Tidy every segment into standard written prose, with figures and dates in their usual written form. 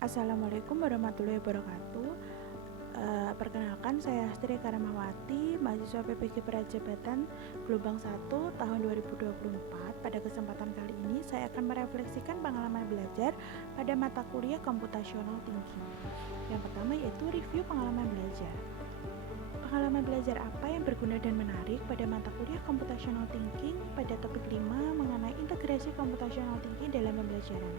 Assalamualaikum warahmatullahi wabarakatuh. Perkenalkan, saya Astri Karamawati, mahasiswa PPG Perajabatan Gelombang 1 tahun 2024. Pada kesempatan kali ini saya akan merefleksikan pengalaman belajar pada mata kuliah Computational Thinking. Yang pertama yaitu review pengalaman belajar. Pengalaman belajar apa yang berguna dan menarik pada mata kuliah Computational Thinking pada topik 5 mengenai integrasi Computational Thinking dalam pembelajaran.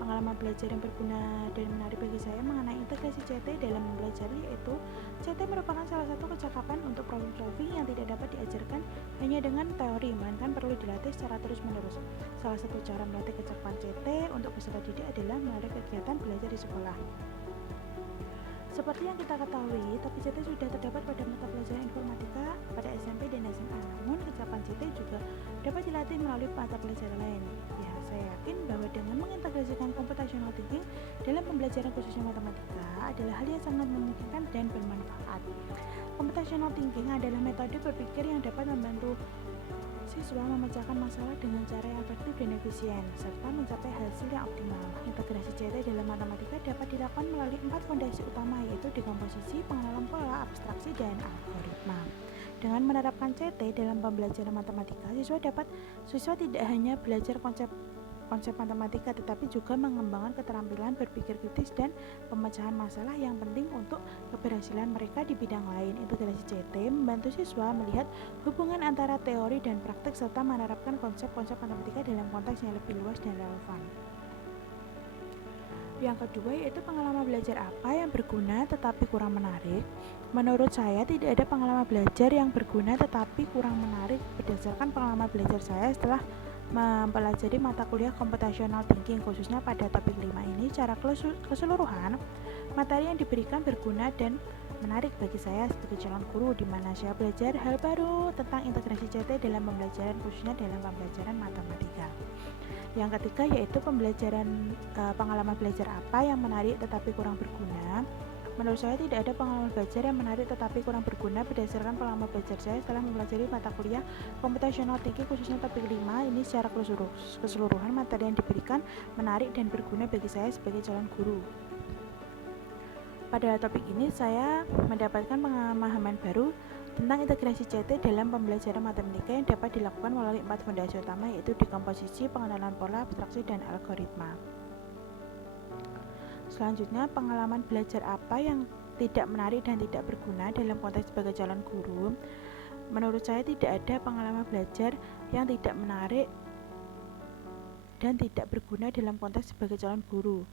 Pengalaman belajar yang berguna dan menarik bagi saya mengenai integrasi CT dalam mempelajari yaitu CT merupakan salah satu kecakapan untuk problem solving yang tidak dapat diajarkan hanya dengan teori, melainkan perlu dilatih secara terus-menerus. Salah satu cara melatih kecakapan CT untuk peserta didik adalah melalui kegiatan belajar di sekolah. Seperti yang kita ketahui, topik CT sudah terdapat pada mata pelajaran informatika pada SMP dan SMA. Namun, kecakapan CT juga dapat dilatih melalui mata pelajaran lain. Ya, saya yakin bahwa dengan mengintegrasikan computational thinking dalam pembelajaran khususnya matematika adalah hal yang sangat memungkinkan dan bermanfaat. Computational thinking adalah metode berpikir yang dapat membantu siswa memecahkan masalah dengan cara yang efektif dan efisien, serta mencapai hasil yang optimal. Integrasi CT dalam matematika dapat dilakukan melalui 4 fondasi utama, yaitu dekomposisi, pengenalan pola, abstraksi, dan algoritma. Dengan menerapkan CT dalam pembelajaran matematika, siswa tidak hanya belajar konsep matematika, tetapi juga mengembangkan keterampilan berpikir kritis dan pemecahan masalah yang penting untuk keberhasilan mereka di bidang lain. Integrasi CT membantu siswa melihat hubungan antara teori dan praktik serta menerapkan konsep-konsep matematika dalam konteks yang lebih luas dan relevan. Yang kedua yaitu pengalaman belajar apa yang berguna tetapi kurang menarik. Menurut saya tidak ada pengalaman belajar yang berguna tetapi kurang menarik berdasarkan pengalaman belajar saya setelah mempelajari mata kuliah Computational Thinking, khususnya pada topik 5 ini. Secara keseluruhan, materi yang diberikan berguna dan menarik bagi saya sebagai calon guru, di mana saya belajar hal baru tentang integrasi CT dalam pembelajaran, khususnya dalam pembelajaran matematika. Yang ketiga yaitu pengalaman belajar apa yang menarik tetapi kurang berguna. Menurut saya tidak ada pengalaman belajar yang menarik tetapi kurang berguna berdasarkan pengalaman belajar saya setelah mempelajari mata kuliah Computational Thinking, khususnya topik 5 ini. Secara keseluruhan materi yang diberikan menarik dan berguna bagi saya sebagai calon guru. Pada topik ini saya mendapatkan pemahaman baru tentang integrasi CT dalam pembelajaran matematika yang dapat dilakukan melalui 4 fondasi utama, yaitu dekomposisi, pengenalan pola, abstraksi, dan algoritma. Selanjutnya, pengalaman belajar apa yang tidak menarik dan tidak berguna dalam konteks sebagai calon guru. Menurut saya tidak ada pengalaman belajar yang tidak menarik dan tidak berguna dalam konteks sebagai calon guru.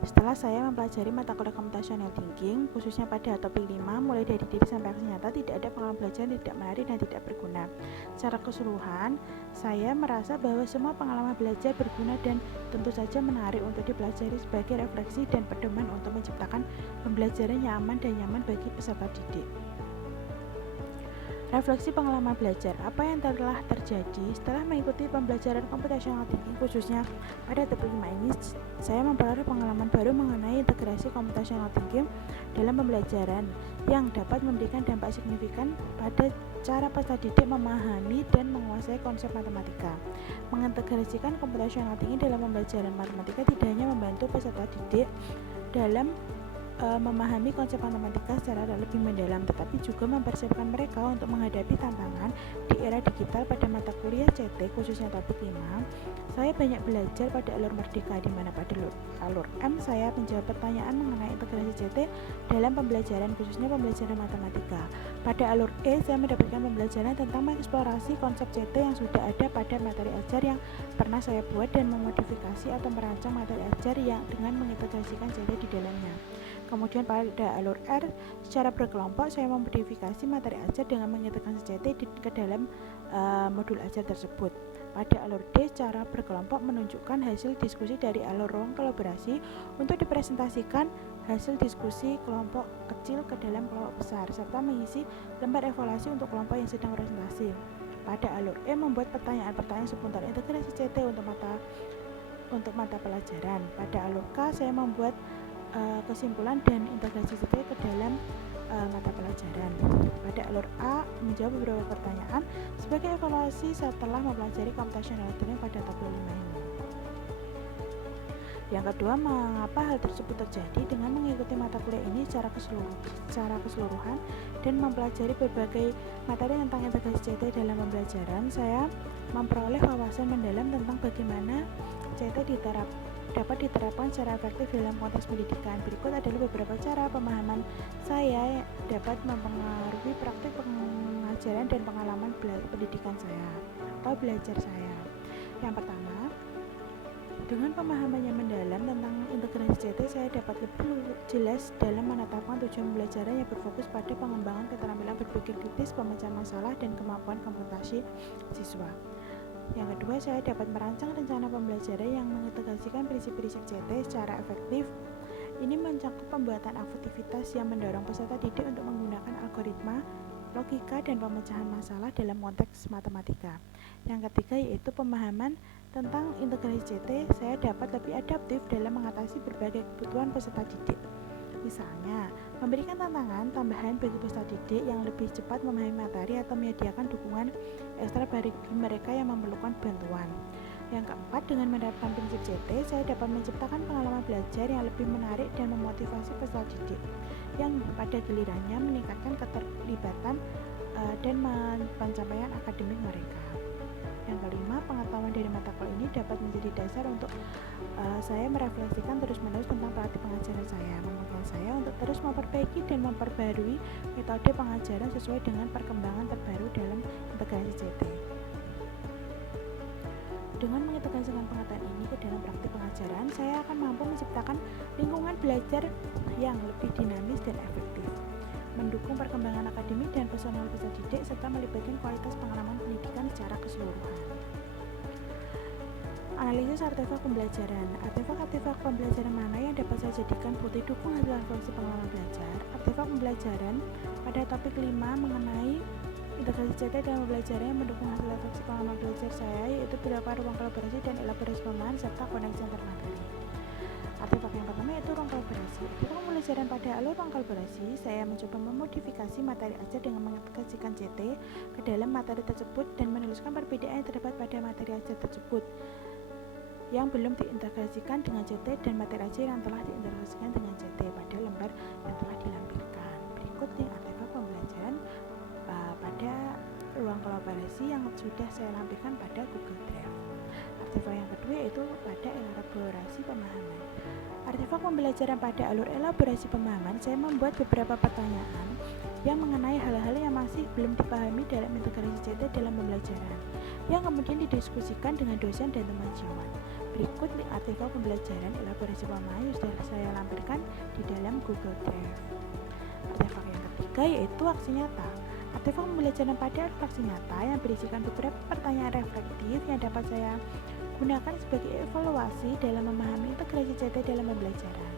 Setelah saya mempelajari mata kuliah Computational Thinking, khususnya pada topik 5, mulai dari diri sampai aksi nyata, tidak ada pengalaman belajar yang tidak menarik dan tidak berguna. Secara keseluruhan, saya merasa bahwa semua pengalaman belajar berguna dan tentu saja menarik untuk dipelajari sebagai refleksi dan pedoman untuk menciptakan pembelajaran yang aman dan nyaman bagi peserta didik. Refleksi pengalaman belajar apa yang telah terjadi setelah mengikuti pembelajaran Computational Thinking, khususnya pada topik 5 ini. Saya memperoleh pengalaman baru mengenai integrasi Computational Thinking dalam pembelajaran yang dapat memberikan dampak signifikan pada cara peserta didik memahami dan menguasai konsep matematika. Mengintegrasikan Computational Thinking dalam pembelajaran matematika tidak hanya membantu peserta didik dalam memahami konsep matematika secara lebih mendalam, tetapi juga mempersiapkan mereka untuk menghadapi tantangan di era digital. Pada mata kuliah CT, khususnya topik 5, saya banyak belajar pada alur Merdeka, di mana pada alur M saya menjawab pertanyaan mengenai integrasi CT dalam pembelajaran, khususnya pembelajaran matematika. Pada alur E, saya mendapatkan pembelajaran tentang mengeksplorasi konsep CT yang sudah ada pada materi ajar yang pernah saya buat dan memodifikasi atau merancang materi ajar yang dengan mengintegrasikan CT di dalamnya. Kemudian pada alur R, secara berkelompok saya memodifikasi materi ajar dengan mengintegrasi CT ke dalam modul ajar tersebut. Pada alur D, secara berkelompok menunjukkan hasil diskusi dari alur ruang kolaborasi untuk dipresentasikan hasil diskusi kelompok kecil ke dalam kelompok besar, serta mengisi lembar evaluasi untuk kelompok yang sedang presentasi. Pada alur E, membuat pertanyaan-pertanyaan seputar integrasi CT untuk mata pelajaran. Pada alur K, saya membuat kesimpulan dan integrasi CT ke dalam mata pelajaran. Pada alur A, menjawab beberapa pertanyaan sebagai evaluasi setelah mempelajari computational learning pada tabel 5 ini. Yang kedua, mengapa hal tersebut terjadi dengan mengikuti mata kuliah ini secara keseluruhan dan mempelajari berbagai materi tentang integrasi CT dalam pembelajaran, saya memperoleh wawasan mendalam tentang bagaimana CT dapat diterapkan secara efektif dalam konteks pendidikan. Berikut adalah beberapa cara pemahaman saya dapat mempengaruhi praktik pengajaran dan pengalaman pendidikan saya atau belajar saya. Yang pertama, dengan pemahaman yang mendalam tentang integrasi CT, saya dapat lebih jelas dalam menetapkan tujuan pembelajaran yang berfokus pada pengembangan keterampilan berpikir kritis, pemecahan masalah, dan kemampuan komputasi siswa. Yang kedua, saya dapat merancang rencana pembelajaran yang mengintegrasikan prinsip-prinsip CT secara efektif. Ini mencakup pembuatan aktivitas yang mendorong peserta didik untuk menggunakan algoritma, logika, dan pemecahan masalah dalam konteks matematika. Yang ketiga yaitu pemahaman tentang integrasi CT, saya dapat lebih adaptif dalam mengatasi berbagai kebutuhan peserta didik. Misalnya, memberikan tantangan tambahan bagi peserta didik yang lebih cepat memahami materi atau menyediakan dukungan ekstra bagi mereka yang memerlukan bantuan. Yang keempat, dengan menerapkan prinsip CT, saya dapat menciptakan pengalaman belajar yang lebih menarik dan memotivasi peserta didik, yang pada gilirannya meningkatkan keterlibatan dan pencapaian akademik mereka. Yang kelima, pengetahuan dari mata kuliah ini dapat menjadi dasar untuk saya merefleksikan terus-menerus tentang praktik pengajaran saya, memungkinkan saya untuk terus memperbaiki dan memperbarui metode pengajaran sesuai dengan perkembangan terbaru dalam integrasi CT. Dengan mengintegrasikan pengetahuan ini ke dalam praktik pengajaran, saya akan mampu menciptakan lingkungan belajar yang lebih dinamis dan efektif, mendukung perkembangan akademik dan personal peserta didik, serta melibatkan kualitas pengalaman pendidikan secara keseluruhan. Analisis artefak pembelajaran. Artefak pembelajaran mana yang dapat saya jadikan bukti dukung hasil refleksi pengalaman belajar? Artefak pembelajaran pada topik 5 mengenai integrasi CT dalam pembelajaran yang mendukung hasil refleksi pengalaman belajar saya, yaitu beberapa ruang kolaborasi dan elaborasi pemahaman serta koneksi antar materi. Artefak yang pertama yaitu ruang kolaborasi. Artefak pembelajaran pada alur ruang kolaborasi, saya mencoba memodifikasi materi ajar dengan mengintegrasikan CT ke dalam materi tersebut dan menuliskan perbedaan yang terdapat pada materi ajar tersebut yang belum diintegrasikan dengan CT dan materi ajar yang telah diintegrasikan dengan CT pada lembar yang telah dilampirkan. Berikut link artefak pembelajaran pada ruang kolaborasi yang sudah saya lampirkan pada Google Drive. Artefak yang kedua yaitu pada elaborasi pemahaman. Artefak pembelajaran pada alur elaborasi pemahaman, saya membuat beberapa pertanyaan yang mengenai hal-hal yang masih belum dipahami dalam integrasi CT dalam pembelajaran, yang kemudian didiskusikan dengan dosen dan teman sejawat. Berikut link artefak pembelajaran elaborasi pemahaman yang sudah saya lampirkan di dalam Google Drive. Artefak yang ketiga yaitu aksi nyata. Artefak pembelajaran pada aksi nyata yang berisikan beberapa pertanyaan reflektif yang dapat saya gunakan sebagai evaluasi dalam memahami integrasi CT dalam pembelajaran.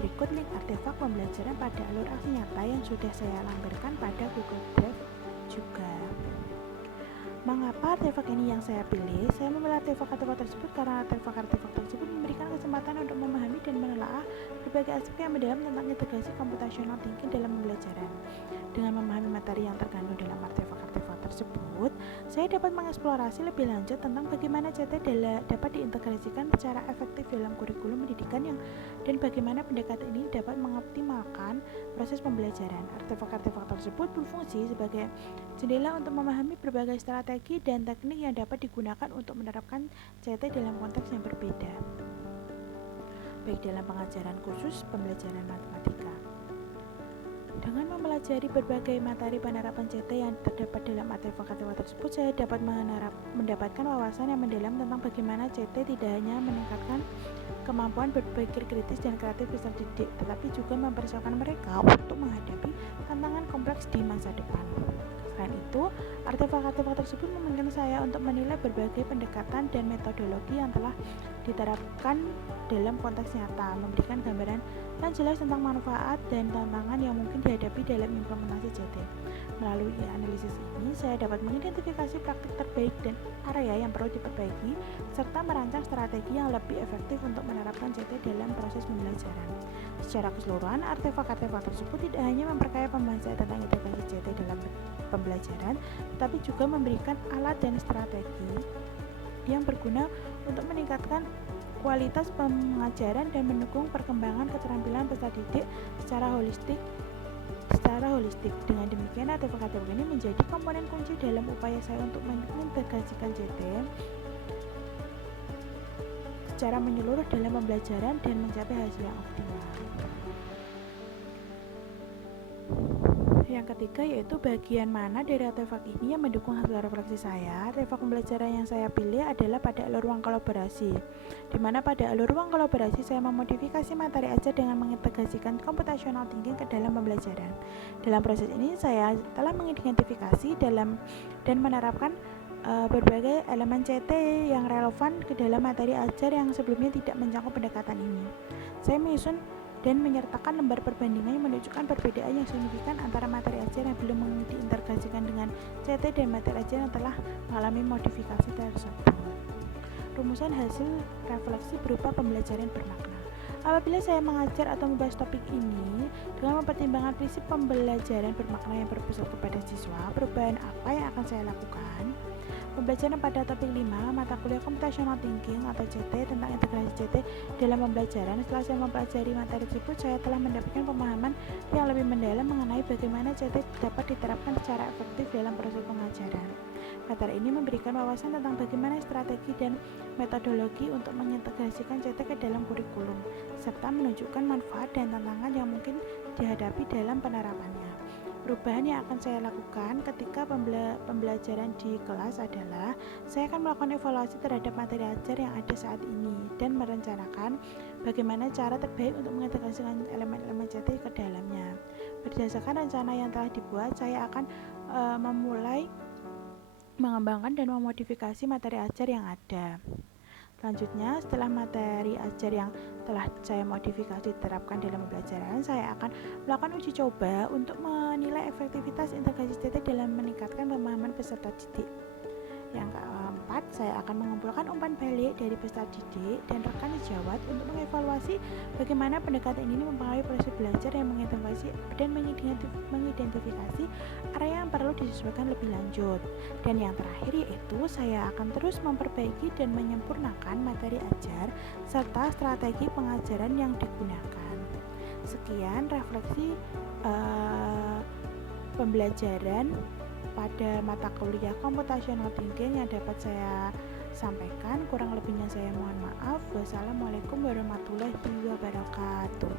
Berikut link artefak pembelajaran pada alur aksi nyata yang sudah saya lampirkan pada Google Drive juga. Mengapa artefak ini yang saya pilih? Saya memilih artefak tersebut karena artefak tersebut memberikan kesempatan untuk memahami dan menelaah berbagai aspek yang mendalam tentang integrasi computational thinking dalam pembelajaran. Dengan memahami materi yang terkandung dalam artefak tersebut, saya dapat mengeksplorasi lebih lanjut tentang bagaimana CT dapat diintegrasikan secara efektif dalam kurikulum pendidikan dan bagaimana pendekatan ini dapat mengoptimalkan proses pembelajaran. Artefak tersebut berfungsi sebagai jendela untuk memahami berbagai strategi dan teknik yang dapat digunakan untuk menerapkan CT dalam konteks yang berbeda, baik dalam pengajaran khusus pembelajaran matematika. Dengan mempelajari berbagai materi penerapan CT yang terdapat dalam artefak tersebut, saya dapat mendapatkan wawasan yang mendalam tentang bagaimana CT tidak hanya meningkatkan kemampuan berpikir kritis dan kreatif peserta didik, tetapi juga mempersiapkan mereka untuk menghadapi tantangan kompleks di masa depan. Selain itu, artefak tersebut memungkinkan saya untuk menilai berbagai pendekatan dan metodologi yang telah diterapkan dalam konteks nyata, memberikan gambaran yang jelas tentang manfaat dan tantangan yang mungkin dihadapi dalam implementasi CT. Melalui analisis ini, saya dapat mengidentifikasi praktik terbaik dan area yang perlu diperbaiki, serta merancang strategi yang lebih efektif untuk menerapkan CT dalam proses pembelajaran. Secara keseluruhan, artefak-artefak tersebut tidak hanya memperkaya pemahaman saya tentang integrasi CT dalam pembelajaran, tetapi juga memberikan alat dan strategi yang berguna untuk meningkatkan kualitas pengajaran dan mendukung perkembangan keterampilan peserta didik secara holistik. Dengan demikian, artefak-artefak ini menjadi komponen kunci dalam upaya saya untuk mengintegrasikan CT secara menyeluruh dalam pembelajaran dan mencapai hasil yang optimal. Yang ketiga yaitu bagian mana dari artefak ini yang mendukung hasil refleksi saya. Artefak pembelajaran yang saya pilih adalah pada alur ruang kolaborasi, di mana pada alur ruang kolaborasi saya memodifikasi materi ajar dengan mengintegrasikan computational thinking ke dalam pembelajaran. Dalam proses ini saya telah mengidentifikasi dan menerapkan berbagai elemen CT yang relevan ke dalam materi ajar yang sebelumnya tidak mencakup pendekatan ini. Saya menyusun dan menyertakan lembar perbandingan yang menunjukkan perbedaan yang signifikan antara materi ajar yang belum diintegrasikan dengan CT dan materi ajar yang telah mengalami modifikasi tersebut. Rumusan hasil refleksi berupa pembelajaran bermakna. Apabila saya mengajar atau membahas topik ini dengan mempertimbangkan prinsip pembelajaran bermakna yang berpusat kepada siswa, perubahan apa yang akan saya lakukan? Pembelajaran pada topik 5 mata kuliah Computational Thinking atau CT tentang integrasi CT dalam pembelajaran. Setelah saya mempelajari materi tersebut, saya telah mendapatkan pemahaman yang lebih mendalam mengenai bagaimana CT dapat diterapkan secara efektif dalam proses pengajaran. Materi ini memberikan wawasan tentang bagaimana strategi dan metodologi untuk mengintegrasikan CT ke dalam kurikulum, serta menunjukkan manfaat dan tantangan yang mungkin dihadapi dalam penerapannya. Perubahan yang akan saya lakukan ketika pembelajaran di kelas adalah saya akan melakukan evaluasi terhadap materi ajar yang ada saat ini dan merencanakan bagaimana cara terbaik untuk mengintegrasikan elemen-elemen CT ke dalamnya. Berdasarkan rencana yang telah dibuat, saya akan memulai mengembangkan dan memodifikasi materi ajar yang ada. Selanjutnya, setelah materi ajar yang telah saya modifikasi diterapkan dalam pembelajaran, saya akan melakukan uji coba untuk menilai efektivitas integrasi CT dalam meningkatkan pemahaman peserta didik. Yang keempat, saya akan mengumpulkan umpan balik dari peserta didik dan rekan sejawat untuk mengevaluasi bagaimana pendekatan ini mempengaruhi proses belajar yang mengintegrasi dan mengidentifikasi area yang perlu disesuaikan lebih lanjut. Dan yang terakhir yaitu saya akan terus memperbaiki dan menyempurnakan materi ajar serta strategi pengajaran yang digunakan. Sekian refleksi pembelajaran pada mata kuliah Computational Thinking yang dapat saya sampaikan. Kurang lebihnya saya mohon maaf. Wassalamualaikum warahmatullahi wabarakatuh.